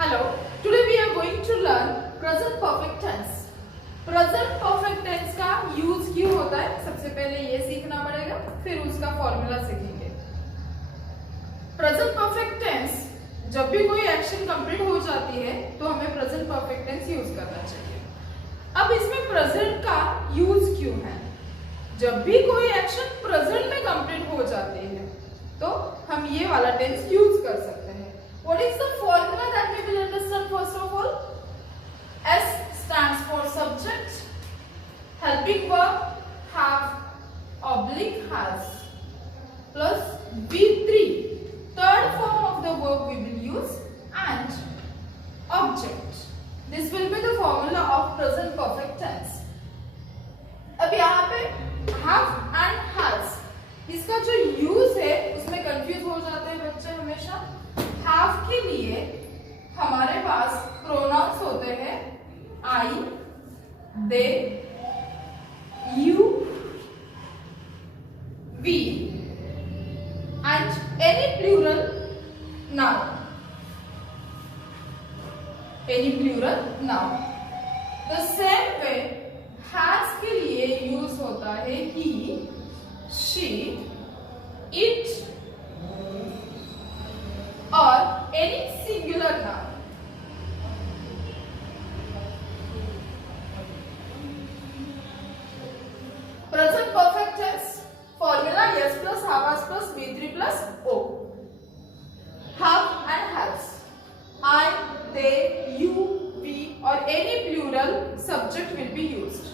Hello, today we are going to learn present perfect tense. Present perfect tense का यूज क्यों होता है, सबसे पहले ये सीखना पड़ेगा, फिर उसका फॉर्मूला सीखेंगे। प्रेजेंट परफेक्ट टेंस, जब भी कोई एक्शन कंप्लीट हो जाती है तो हमें प्रेजेंट परफेक्ट टेंस यूज करना चाहिए। अब इसमें प्रेजेंट का यूज क्यों है? जब भी कोई एक्शन प्रेजेंट में कंप्लीट हो जाती है तो हम ये वाला टेंस यूज कर सकते हैं। What is the formula that we will understand first of all? S stands for subject, helping verb have oblique has plus V3, third form of the verb we will use, and object. This will be the formula of present perfect tense. अब यहाँ पे have and has, इसका जो यूज है उसमें कंफ्यूज हो जाते हैं बच्चे हमेशा। have के लिए हमारे पास प्रोनाउंस होते हैं I, they, you, we and any plural noun. Any plural noun. The same way has के लिए यूज होता है he, she, it और any singular noun. Present perfect tense formula yes plus have has plus V3 plus O. Have and has. I, they, you, we or any plural subject will be used.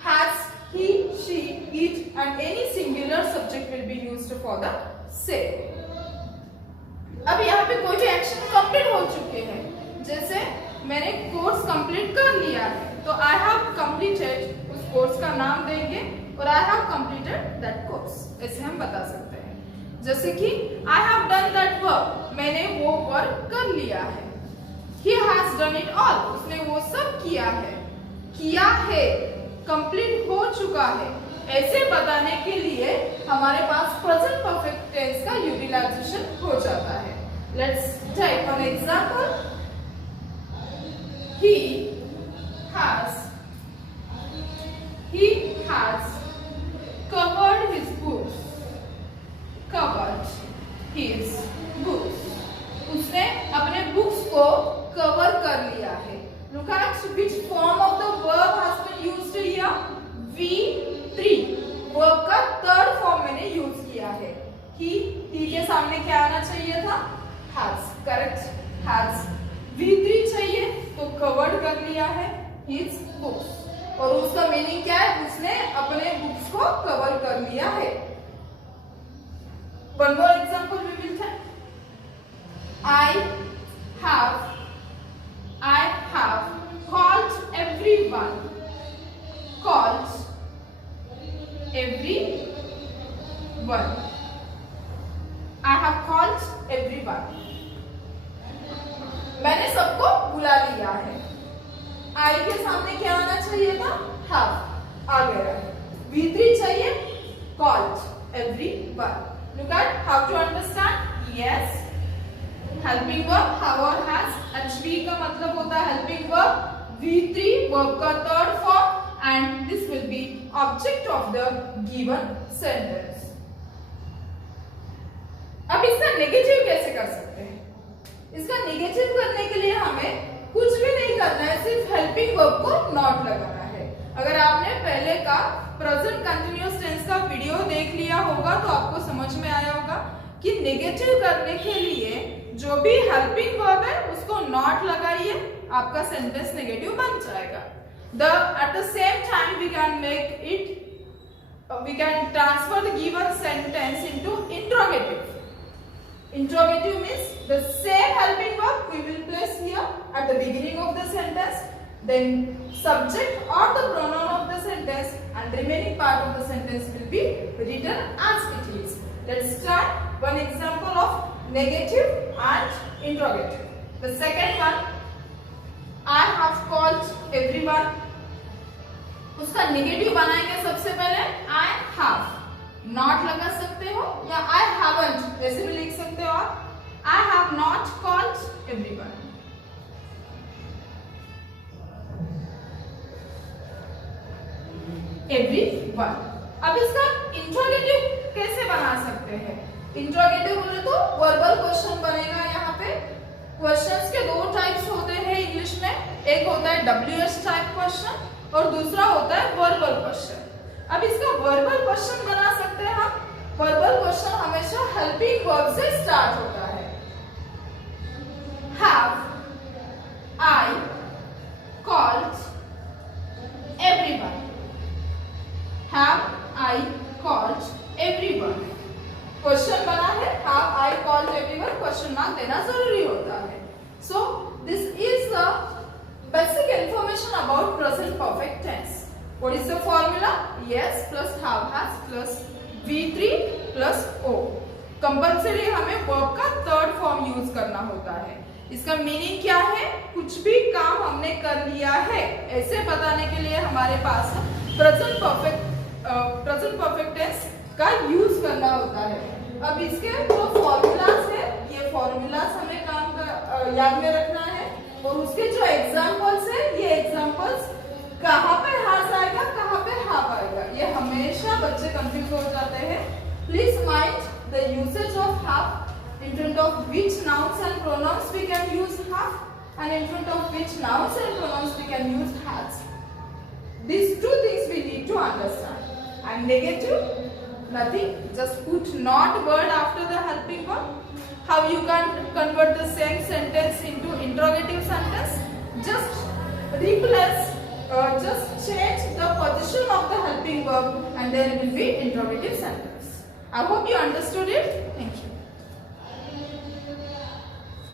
Has, he, she, it and any singular subject will be used for the same. अब यहाँ पे कोई भी action complete हो चुके हैं, जैसे मैंने कोर्स कंप्लीट कर लिया है तो आई हैव कंप्लीटेड, उस कोर्स का नाम देंगे और I have completed that course, ऐसे हम बता सकते हैं। जैसे कि I have done that work, मैंने वो वर्क कर लिया है। He has done it all, उसने वो सब किया है, कंप्लीट हो चुका है। ऐसे बताने के लिए हमारे पास प्रेजेंट परफेक्ट टेंस का यूटिलाइजेशन हो जाता है। Let's take one example. He has covered his books. उसने अपने बुक्स को कवर कर लिया है। Look at which form of the verb has been used here. V3 verb का थर्ड फॉर्म मैंने यूज किया है। ही के सामने क्या आना चाहिए था? has, correct, has। V3 चाहिए तो कवर्ड कर लिया है his books और उसका मीनिंग क्या है? उसने अपने बुक्स को कवर कर लिया है। One more example we will take. I have called everyone. I have called everyone. मैंने सबको बुला लिया है। I के सामने क्या आना चाहिए था? have, आ गया है। V3 चाहिए, called everyone. Look at how to understand. Yes, helping verb have और has, HV का मतलब होता है helping verb, V3 verb का third form and this will be object of the given sentence. अब इसका नेगेटिव कैसे कर सकते हैं? इसका नेगेटिव करने के लिए हमें कुछ भी नहीं करना है, सिर्फ हेल्पिंग वर्ब को नॉट लगाना है। अगर आपने पहले का प्रेजेंट कंटिन्यूअस टेंस का वीडियो देख लिया होगा तो आपको समझ में आया होगा कि नेगेटिव करने के लिए जो भी हेल्पिंग वर्ब है उसको नॉट लगाइए, आपका सेंटेंस नेगेटिव बन जाएगा। At the same time we can transfer the given sentence into interrogative. Interrogative means the same helping verb we will place here at the beginning of the sentence, then subject or the pronoun of the sentence and remaining part of the sentence will be written as it is. Let's try one example of negative and interrogative. The second one, I have called everyone. उसका नेगेटिव बनाएंगे सबसे पहले I have, not लगा सकते हो या I haven't ऐसे भी लिख सकते हो आप। I have not called everyone. everyone. everyone. अब इसका इंट्रोगेटिव कैसे बना सकते हैं? इंट्रोगेटिव बोले तो वर्बल क्वेश्चन बनेगा। यहाँ पे क्वेश्चंस के दो टाइप्स होते हैं इंग्लिश में, एक होता है WH टाइप क्वेश्चन और दूसरा होता है वर्बल क्वेश्चन। अब इसका वर्बल क्वेश्चन बना सकते हैं हम। वर्बल क्वेश्चन हमेशा हेल्पिंग वर्ब से स्टार्ट होता है। Have I called everyone. Have I called everyone. Question बना है, have I called everyone, question mark देना जरूरी होता है। So this is the basic information about present perfect tense. What is the formula? yes plus have has plus V3 plus O। Compulsory हमें verb का third form use करना होता है। इसका मीनिंग क्या है? कुछ भी काम हमने कर लिया है ऐसे बताने के लिए हमारे पास प्रेजेंट परफेक्ट टेंस का यूज करना होता है। अब इसके जो फॉर्मूलाज है, ये फॉर्मूलाज हमें याद में रखना है और उसके जो एग्जांपल्स है, ये एग्जांपल्स कहाँ पे हैज आएगा, कहाँ पे हैव आएगा, ये हमेशा बच्चे कंफ्यूज हो जाते हैं। Please mind the usage of have in front of which nouns and pronouns we can use have, and in front of which nouns and pronouns we can use has. These two things we need to understand. And negative, nothing, just put not word after the helping verb. How you can convert the same sentence into interrogative sentence? Just replace, just change the position of the helping verb and there will be interrogative sentence. I hope you understood it. Thank you.